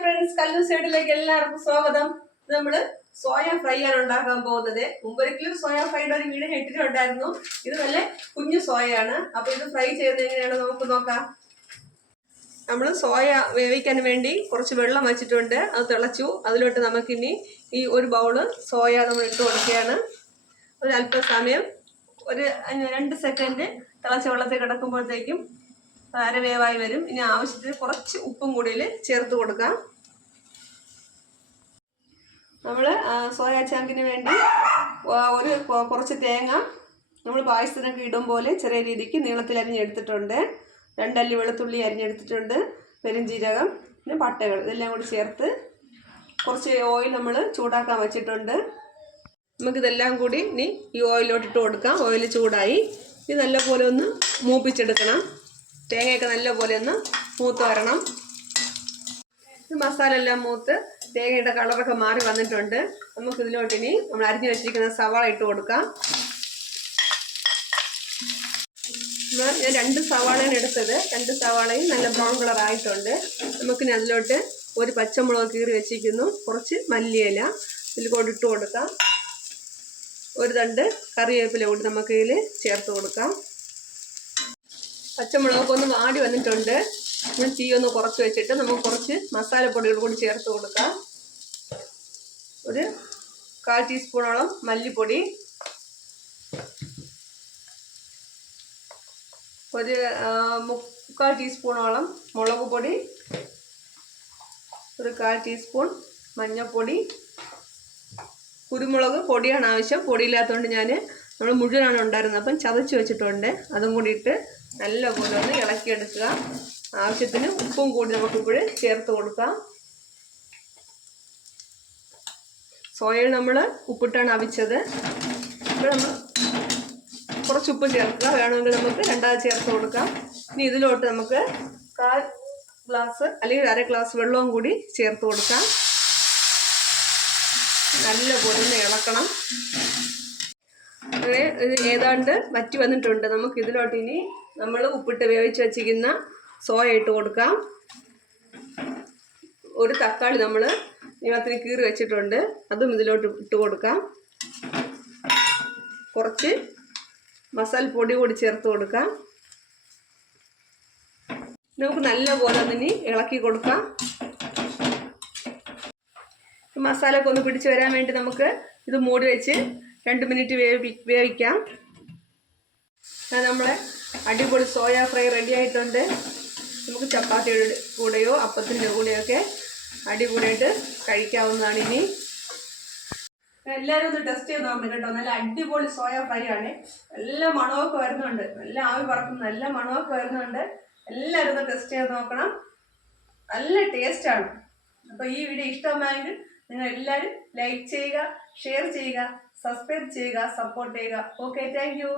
Friends, കല്ലു സൈഡിലേക്ക് എല്ലാവർക്കും സ്വാഗതം. നമ്മള് സോയ ഫ്രൈ ആണ് ഉണ്ടാക്കാൻ പോകുന്നത്. മുമ്പൊരിക്കലും സോയ ഫ്രൈയുടെ ഒരു വീഡിയോ ഇട്ടിട്ടുണ്ടായിരുന്നു. ഇത് നല്ല കുഞ്ഞു സോയയാണ്. അപ്പൊ ഇത് ഫ്രൈ ചെയ്യുന്നത് എങ്ങനെയാണ് നമുക്ക് നോക്കാം. നമ്മൾ സോയ വേവിക്കാൻ വേണ്ടി കുറച്ച് വെള്ളം വെച്ചിട്ടുണ്ട്. അത് തിളച്ചു. അതിലോട്ട് നമുക്കിനി ഈ ഒരു ബൗള് സോയ നമ്മൾ ഇട്ട് കൊടുക്കുകയാണ്. ഒരു അല്പസമയം ഒരു 2 സെക്കൻഡ് തിളച്ച വെള്ളത്തിൽ കിടക്കുമ്പോഴത്തേക്കും അരവേവായി വരും. ഇനി ആവശ്യത്തിന് കുറച്ച് ഉപ്പും കൂടി ചേർത്ത് കൊടുക്കാം. നമ്മൾ സോയാ ചാങ്കിന് വേണ്ടി കുറച്ച് തേങ്ങ നമ്മൾ പായസത്തിനൊക്കെ ഇടും പോലെ ചെറിയ രീതിക്ക് നീളത്തിൽ അരിഞ്ഞെടുത്തിട്ടുണ്ട്. 2 അല്ലി വെളുത്തുള്ളി അരിഞ്ഞെടുത്തിട്ടുണ്ട്. പെരുംജീരകം, പിന്നെ പട്ടകൾ ഇതെല്ലാം കൂടി ചേർത്ത് കുറച്ച് ഓയിൽ നമ്മൾ ചൂടാക്കാൻ വെച്ചിട്ടുണ്ട്. നമുക്കിതെല്ലാം കൂടി ഇനി ഈ ഓയിലോട്ടിട്ട് കൊടുക്കാം. ഓയിൽ ചൂടായി. ഇത് നല്ലപോലെ ഒന്ന് മൂപ്പിച്ചെടുക്കണം. തേങ്ങയൊക്കെ നല്ലപോലെ ഒന്ന് മൂത്ത് വരണം. മസാല എല്ലാം മൂത്ത് തേങ്ങയുടെ കളറൊക്കെ മാറി വന്നിട്ടുണ്ട്. നമുക്കിതിലോട്ടിനി നമ്മൾ അരിഞ്ഞു വെച്ചിരിക്കുന്ന സവാള ഇട്ട് കൊടുക്കാം. ഞാൻ 2 സവാളയാണ് എടുത്തത്. 2 സവാളയും നല്ല ബ്രൗൺ കളർ ആയിട്ടുണ്ട്. നമുക്കിനി അതിലോട്ട് ഒരു പച്ചമുളക് കീറി വെച്ചിരിക്കുന്നു. കുറച്ച് മല്ലിയില ഇതിൽ കൊണ്ടിട്ട് കൊടുക്കാം. ഒരു തണ്ട് കറിവേപ്പില കൂടി നമുക്ക് ഇതിൽ ചേർത്ത് കൊടുക്കാം. പച്ചമുളകൊക്കെ ഒന്ന് വാടി വന്നിട്ടുണ്ട്. ഞാൻ തീ ഒന്ന് കുറച്ച് വെച്ചിട്ട് നമുക്ക് കുറച്ച് മസാലപ്പൊടികൾ കൂടി ചേർത്ത് കൊടുക്കാം. ഒരു 1/4 ടീസ്പൂണോളം മല്ലിപ്പൊടി, ഒരു 3/4 ടീസ്പൂണോളം മുളക് പൊടി, ഒരു 1/4 ടീസ്പൂൺ മഞ്ഞൾപ്പൊടി, കുരുമുളക് പൊടിയാണ് ആവശ്യം. പൊടിയില്ലാത്തതുകൊണ്ട് നമ്മൾ മുഴുവനാണ് ഉണ്ടായിരുന്നത്, അപ്പം ചതച്ച് വെച്ചിട്ടുണ്ട്. അതും കൂടി ഇട്ട് നല്ലപോലെ ഒന്ന് ഇളക്കിയെടുക്കുക. ആവശ്യത്തിന് ഉപ്പും കൂടി നമുക്കിവിടെ ചേർത്ത് കൊടുക്കാം. സോയയിൽ നമ്മൾ ഉപ്പിട്ടാണ് അവിച്ചത്. ഇപ്പോൾ നമ്മൾ കുറച്ച് ഉപ്പ് ചേർക്കുക. വേണമെങ്കിൽ നമുക്ക് 2 ചേർത്ത് കൊടുക്കാം. ഇനി ഇതിലോട്ട് നമുക്ക് 1/4 ഗ്ലാസ് അല്ലെങ്കിൽ 1/2 ഗ്ലാസ് വെള്ളവും കൂടി ചേർത്ത് കൊടുക്കാം. നല്ലപോലെ ഒന്ന് ഇളക്കണം. അങ്ങനെ ഇത് ഏതാണ്ട് വറ്റി വന്നിട്ടുണ്ട്. നമുക്ക് ഇതിലോട്ട് ഇനി നമ്മൾ ഉപ്പിട്ട് വേവിച്ച് വച്ചിരിക്കുന്ന സോയ ഇട്ട് കൊടുക്കാം. ഒരു തക്കാളി നമ്മൾ നീളത്തിന് കീറി വെച്ചിട്ടുണ്ട്. അതും ഇതിലോട്ട് ഇട്ട് കൊടുക്കാം. കുറച്ച് മസാലപ്പൊടി കൂടി ചേർത്ത് കൊടുക്കാം. നമുക്ക് നല്ലപോലെ ഒന്നിനി ഇളക്കി കൊടുക്കാം. മസാലയൊക്കെ ഒന്ന് പിടിച്ച് വരാൻ വേണ്ടി നമുക്ക് ഇത് മൂടി വെച്ച് 2 മിനിറ്റ് വേവിക്കാം. നമ്മളെ അടിപൊളി സോയ ഫ്രൈ റെഡി ആയിട്ടുണ്ട്. നമുക്ക് ചപ്പാത്തിയുടെ കൂടെയോ അപ്പത്തിൻ്റെ കൂടെയൊക്കെ അടിപൊളിയായിട്ട് കഴിക്കാവുന്നതാണ്. ഇനി എല്ലാവരും ഒന്ന് ടെസ്റ്റ് ചെയ്ത് നോക്കണം കേട്ടോ. നല്ല അടിപൊളി സോയ ഫ്രൈ ആണ്. നല്ല മണമൊക്കെ വരുന്നുണ്ട്. നല്ല ആവി പറക്കും. നല്ല മണമൊക്കെ വരുന്നുണ്ട്. എല്ലാവരും ഒന്ന് ടെസ്റ്റ് ചെയ്ത് നോക്കണം. നല്ല ടേസ്റ്റാണ്. അപ്പോൾ ഈ വീഡിയോ ഇഷ്ടമായെങ്കിൽ നിങ്ങൾ എല്ലാവരും ലൈക്ക് ചെയ്യുക, ഷെയർ ചെയ്യുക, സബ്സ്ക്രൈബ് ചെയ്യുക, സപ്പോർട്ട് ചെയ്യുക. Okay, thank you.